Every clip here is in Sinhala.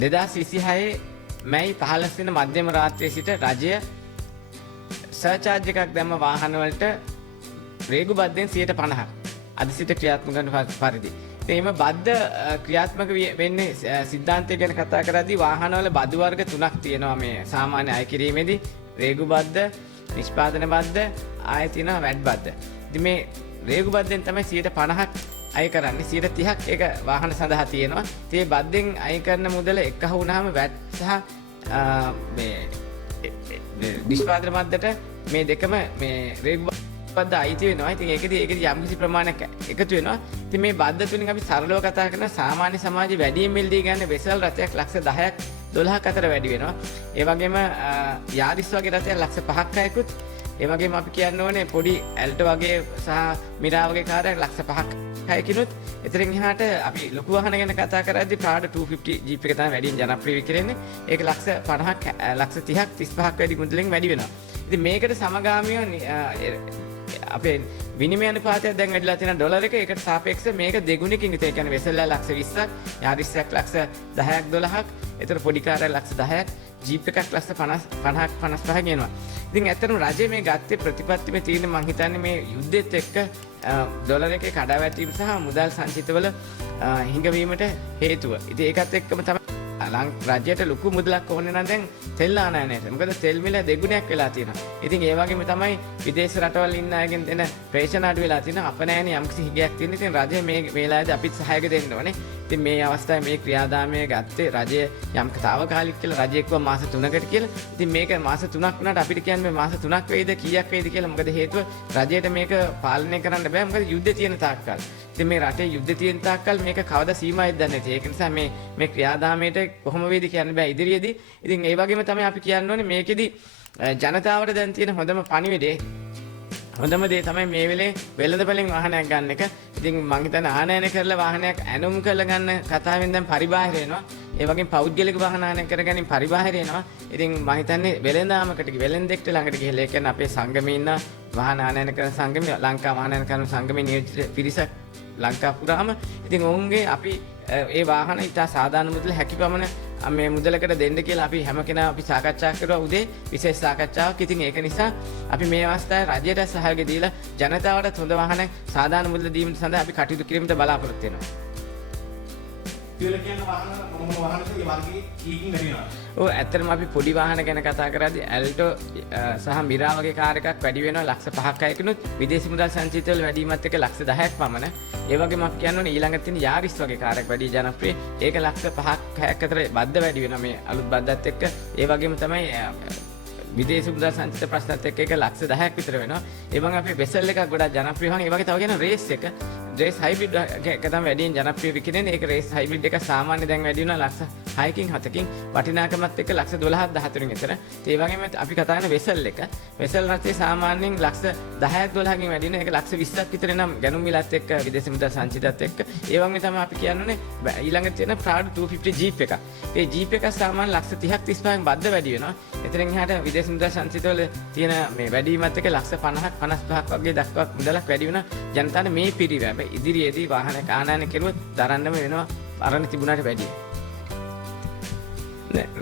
2026 මැයි 15 වෙනි මධ්‍යම රාත්‍රියේ සිට රජය සර්චාර්ජ් එකක් දැම්ම වාහන වලට රේගු බද්දෙන් 50%ක් අද සිට ක්‍රියාත්මක කරන පරිදි. ඉතින් මේ බද්ද ක්‍රියාත්මක වෙන්නේ සිද්ධාන්තය ගැන කතා කරද්දී වාහන වල බදු වර්ග තුනක් තියෙනවා මේ සාමාන්‍ය අය කිරීමේදී. රේගු බද්ද, නිෂ්පාදන බද්ද, ආයෙ තියෙනවා වැඩ් බද්ද. ඉතින් මේ රේගු බද්දෙන් තමයි 50%ක් අය කරන්නේ. 30%ක් ඒක වාහන සඳහා තියෙනවා. ඉතින් මේ බද්දෙන් අය කරන මුදල එකහ වුණාම වැඩ් සහ මේ නිෂ්පාදන බද්දට මේ දෙකම මේ රේගු බද්ද අයිති වෙනවා. ඉතින් ඒකදී යම්කිසි ප්‍රමාණයක් එකතු වෙනවා. ඉතින් මේ බද්ද තුලින් අපි සරලව කතා කරන සාමාන්‍ය සමාජයේ වැඩියෙන් මිලදී ගන්න වෙසල් රථයක් ලක්ෂ 10ක් 12ක් අතර වැඩි වෙනවා. ඒ වගේම යාරිස් වගේ රථයක් ලක්ෂ 5ක් අයකුත් ඒ වගේම අපි කියන්න ඕනේ පොඩි ඇල්ටෝ වගේ සහ මිරා වගේ කාර්යයක් ලක්ෂ 5ක් අයකිනුත් එතරින් එහාට අපි ලොකු වාහන ගැන කතා කරද්දී ප්‍රාඩ 250 ජීප් එක තමයි වැඩියෙන් ජනප්‍රිය වෙන්නේ. ඒක ලක්ෂ 50ක් ලක්ෂ 30ක් 35ක් වැඩි මුදලින් වැඩි වෙනවා. ඉතින් මේකට සමගාමීව අපේ විනිමය අනුපාතය දැන් වැඩිලා තියෙන ඩොලර් එක ඒකට සාපේක්ෂව මේක දෙගුණකින් විතර. ඒ කියන්නේ වෙසෙල්ලා ලක්ෂ 20ක්, යාරිස්යක් ලක්ෂ 10ක් 12ක්, ඒතර පොඩි කාර්යයක් ලක්ෂ 10ක්, ජීප් එකක් ලක්ෂ 50ක් 55ක් එනවා. ඉතින් ඇත්තටම රජය මේ ගත්තේ ප්‍රතිපත්තිමේ තියෙන මං හිතන්නේ මේ යුද්ධෙත් එක්ක ඩොලර් එකේ කඩාවැටීම සහ මුදල් සංචිතවල හිඟවීමට හේතුව. ඉතින් ඒකත් එක්කම තමයි රජයට ලොකු මුදලක් ඕනේ නම් දැන් තෙල් ආනයනයට. මොකද තෙල් මිල දෙගුණයක් වෙලා තියෙනවා. ඉතින් ඒ වගේම තමයි විදේශ රටවල් ඉන්න අයගෙන් දෙන ප්‍රේෂණ අඩු වෙලා තියෙනවා. අප නැහැනේ යම්කිසි හිගයක් තියෙන. ඉතින් රජය මේ වෙලාවේදී අපිත් සහායක දෙන්න ඕනේ. ඉතින් මේ අවස්ථාවේ මේ ක්‍රියාදාමය ගත්තේ රජය යම් තාවකාලික කියලා රජය එක්ව මාස 3කට කියලා. ඉතින් මේක මාස 3ක් වුණාට අපිට කියන්නේ මාස 3ක් වෙයිද කීයක් වෙයිද කියලා. මොකද හේතුව රජයට මේක පාලනය කරන්න බෑ. මොකද යුද්ධ තියෙන තාක්කල්. ඉතින් මේ රටේ යුද්ධ තියෙන තාක්කල් මේක කවදා සීමාවෙද දන්නේ නැහැ. ඒක නිසා මේ ක්‍රියාදාමයට කොහොම වේද කියන්න බෑ ඉදිරියේදී. ඉතින් ඒ වගේම තමයි අපි කියන්න ඕනේ මේකෙදි ජනතාවට දැන් තියෙන හොඳම පණිවිඩේ හොඳම දේ තමයි මේ වෙලේ වෙළඳපොලෙන් වාහනයක් ගන්න එක. ඉතින් මං හිතන්නේ ආනයන කරලා වාහනයක් ඇනුම් කරලා ගන්න කතාවෙන් දැන් පරිබාහිර වෙනවා. ඒ වගේම පෞද්ගලික වාහන ආනයන කරගැනීම පරිබාහිර වෙනවා. ඉතින් මං හිතන්නේ වෙළඳාමකට වෙළඳෙක්ට ළඟට ගිහලා ඒ කියන්නේ අපේ සංගමේ ඉන්න වාහන ආනයන කරන සංගමේ ලංකා වාහන ආනයන කරන සංගමේ නියෝජිත පිරිසක් ලංකා පුරාම ඉතින් ඔවුන්ගේ අපි ඒ වාහන ඉතා සාධාරණ මුදල හැකියපමණ මේ මුදලකට දෙන්න කියලා අපි හැම කෙනා අපි සාකච්ඡා කරුවා උදේ විශේෂ සාකච්ඡාවක්. ඉතින් ඒක නිසා අපි මේ අවස්ථාවේ රජයට සහයෝගය දීලා ජනතාවට හොඳ වාහනයක් සාධාරණ මුදල දීම සඳහා අපි කටයුතු කිරීමට බලාපොරොත්තු වෙනවා. කියන වාහන කොහොම වාහනද ඒ වර්ගයේ කීකින් වෙනවා. ඔව් ඇත්තටම අපි පොඩි වාහන ගැන කතා කරද්දී ඇල්ටෝ සහ මිරා වගේ කාර් එකක් වැඩි වෙනවා ලක්ෂ 5ක් අයකිනුත් විදේශි මුදල් සංචිතවල වැඩිවීමත් එක්ක ලක්ෂ 10ක් පමණ. ඒ වගේම අපි කියන්න ඕනේ ඊළඟට තියෙන යාරිස් වගේ කාර් එකක් වැඩි ජනප්‍රිය. ඒක ලක්ෂ 5ක් 6ක් අතර බද්ද වැඩි වෙනවා මේ අලුත් බද්දත් එක්ක. ඒ වගේම තමයි විදේශ මුදල් සංචිත ප්‍රශ්නත් එක්ක ඒක ලක්ෂ 10ක් විතර වෙනවා. ඒ වගේම අපේ වෙසල් එකක් ගොඩක් ජනප්‍රිය වුණා. ඒ වගේ තව කියන රේස් එක රේස් හයිබ්‍රිඩ් එක තමයි වැඩියෙන් ජනප්‍රිය විකිනෙන්නේ. ඒක රේස් හයිබ්‍රිඩ් එක සාමාන්‍ය දැන් වැඩි වෙනවා ලක්ෂ 6කින් 7කින් වටිනාකමත් එක්ක ලක්ෂ 12ක් 13 විතර. ඒ වගේම අපි කතා කරන වෙසල් එක. වෙසල් රථයේ සාමාන්‍යයෙන් ලක්ෂ 10ක් 12කින් වැඩි වෙන එක ලක්ෂ 20ක් විතර නම් ගණන් මිලත් එක්ක විදේශ මුදල් සංචිතත් එක්ක. ඒ වගේම තමයි අපි කියන්නේ ඊළඟට තියෙන ප්‍රාඩ් 250 ජීප් එක. ඒ ජීප් එක සාමාන්‍ය ලක්ෂ 30ක් 35න් බද්ද වැඩි වෙනවා. එතනින් එහාට විදේශ මුදල් සංචිතවල තියෙන මේ වැඩිවීමත් එක්ක ලක්ෂ 50ක් 55ක් වගේ දක්වා මුදලක් වැඩි වෙනවා. ජනතාවට මේ පිරිවැය ඉදිරියේදී වාහනයක් ආනයන කෙරුවොත් දරන්නම වෙනවා අරන් තිබුණාට වැඩිය.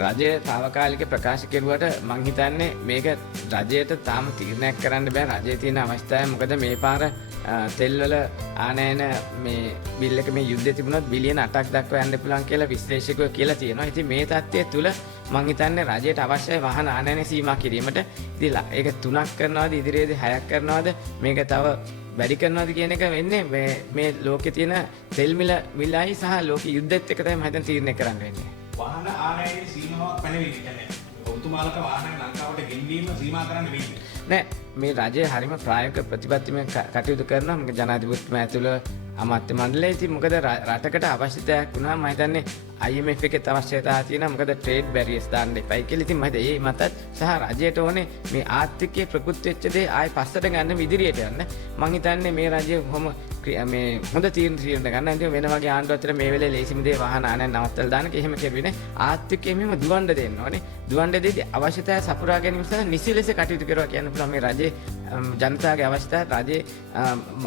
රජය තාවකාලික ප්‍රකාශ කෙරුවට මං හිතන්නේ මේක රජයට තාම තීරණයක් කරන්න බෑ. රජයේ තියෙන අවස්ථාව මොකද මේ පාර තෙල් වල ආනයන මේ බිල් එක මේ යුද්ධය තිබුණොත් බිලියන 8ක් දක්වා යන්න පුළුවන් කියලා විශ්ලේෂකයෝ කියලා තියෙනවා. ඉතින් මේ තත්ත්වය තුල මං හිතන්නේ රජයට අවශ්‍යයි වාහන ආනයන සීමා කිරීමට. ඉතින් ඒක 3ක් කරනවාද ඉදිරියේදී 6ක් කරනවාද මේක තව වැඩි කරනවාද කියන එක වෙන්නේ මේ ලෝකේ තියෙන තෙල් මිලයි සහ ලෝක යුද්ධෙත් එක තමයි මම හිතන්නේ තීරණය කරන්න වෙන්නේ. වාහන ආනයනයේ සීමාවක් පැනවෙන්නේ කියන්නේ ඔබතුමාලක වාහන ලංකාවට ගෙන්වීම සීමා කරන්න වෙන්නේ. නෑ මේ රජය හරිම ප්‍රායෝගික ප්‍රතිපත්තිමය කටයුතු කරනවා. මොකද ජනාධිපතිතුමා ඇතුළු අමාත්‍ය මණ්ඩලය ඉතින් මොකද රටකට අවශ්‍යතාවයක් වුණාම මම හිතන්නේ IMF එකේ අවශ්‍යතාවය තියෙනවා. මොකද ට්‍රේඩ් බැරියර්ස් දාන්න එපයි කියලා. ඉතින් මම හිතන්නේ මේ මතත් සහ රජයට ඕනේ මේ ආර්ථිකයේ ප්‍රකෘති වෙච්ච දේ ආයෙ පස්සට ගන්න ඉදිරියට යන්න. මම හිතන්නේ මේ රජය කොහොම මේ හොඳ තීරණ ගන්න. ඉතින් වෙන වගේ ආණ්ඩුවතර මේ වෙලේ ලේසිම දේ වාහන ආනයන නවත්තලා දාන එක එහෙම කෙරුවේ නේ. ආර්ථිකයේ මෙහෙම දුවන්න දෙන්න ඕනේ. දුවන්න දෙද්දී අවශ්‍යතාවය සපුරා ගැනීම සඳහා නිසි ලෙස කටයුතු කරුවා කියන්න පුළුවන්. මේ රජයේ ජනතාවගේ අවශ්‍යතාවය රජයේ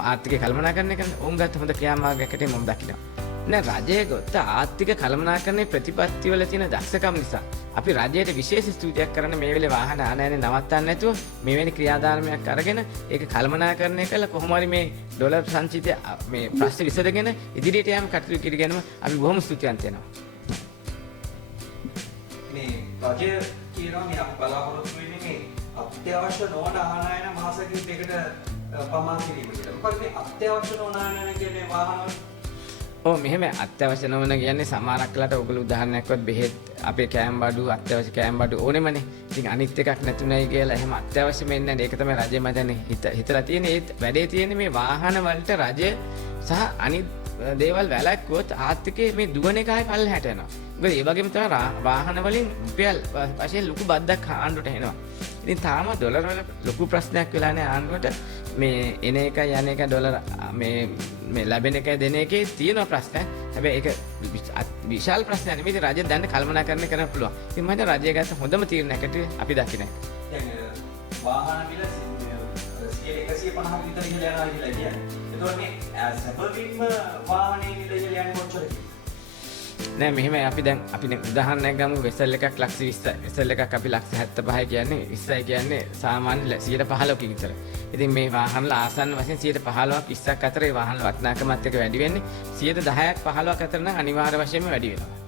ආර්ථිකය කළමනාකරණය කරන උන්ගත් හොඳ ක්‍රියාමාර්ගයකට මම දකිනවා. නෑ රජය ගොත්ත ආර්ථික කළමනාකරණයේ ප්‍රතිපත්තිවල තියෙන දක්ෂකම් නිසා අපි රජයට විශේෂ ස්තුතියක් කරන්න මේ වෙලේ වාහන ආනයනේ නවත්තන්න නැතුව මෙවැනි ක්‍රියාදාමයක් අරගෙන ඒක කළමනාකරණය කළා කොහොම හරි මේ ඩොලර් සංචිතය මේ ප්‍රශ්න විසඳගෙන ඉදිරියට යෑම කටයුතු කිරීගෙනම අපි බොහොම ස්තුතිවන්ත වෙනවා. මේ රජය කියනවා මේ අපි බලාපොරොත්තු වෙන්නේ මේ අත්‍යවශ්‍ය නොවන ආනයන මාස කිහිපයකට පමණ කිරීම කියලා. මොකද මේ අත්‍යවශ්‍ය නොවන ආනයන කියන්නේ වාහන ඔව් මෙහෙම අත්‍යවශ්‍ය නොවන කියන්නේ සමහරක් වෙලාවට ඔයගොල්ලෝ උදාහරණයක්වත් බෙහෙත් අපේ කෑම බඩු අත්‍යවශ්‍ය කෑම බඩු ඕනෙමනේ. ඉතින් අනිත් එකක් නැතුණයි කියලා එහෙම අත්‍යවශ්‍ය වෙන්නේ නැහැ. ඒක තමයි රජය මතනේ හිතලා තියෙන්නේ. ඒත් වැඩේ තියෙන්නේ මේ වාහන වලට රජය සහ අනිත් දේවල් වැළැක්වුවොත් ආර්ථිකයේ මේ දුවන එක ආයි පල්ලෙහාට යනවා. මොකද ඒ වගේම තමයි වාහන වලින් රුපියල් වශයෙන් ලොකු බද්දක් ආණ්ඩුවට එනවා. ඉතින් තාම ඩොලර් වල ලොකු ප්‍රශ්නයක් වෙලා නැහැ ආණ්ඩුවට. මේ එන එකයි යන එකයි ඩොලර් මේ ලැබෙන එකයි දෙන එකේ තියෙන ප්‍රශ්න. හැබැයි ඒක විශාල ප්‍රශ්නයක් නෙමෙයි. ඉතින් රජය දැන් කළමනාකරණය කරන්න පුළුවන්. ඉතින් මම හිතනවා රජය ගත්ත හොඳම තීරණයකට අපි දකින්නේ. දැන් වාහන මිල 150ක් විතර ඉහළ යනවා කියලා කියන්නේ. ඒතකොට මේ සැපවින්ම වාහනේ මිල ඉහළ යන්නේ කොච්චරද? නෑ මෙහෙමයි අපි දැන් උදාහරණයක් ගමු වෙසල් එකක් ලක්ෂ 20යි. වෙසල් එකක් අපි ලක්ෂ 75යි කියන්නේ 20යි කියන්නේ සාමාන්‍ය 115කින් විතර. ඉතින් මේ වාහන වල ආසන්න වශයෙන් 115ක් 20ක් අතර ඒ වාහන වටිනාකමත් එක වැඩි වෙන්නේ 10ක් 15ක් අතර නම් අනිවාර්ය වශයෙන්ම වැඩි වෙනවා.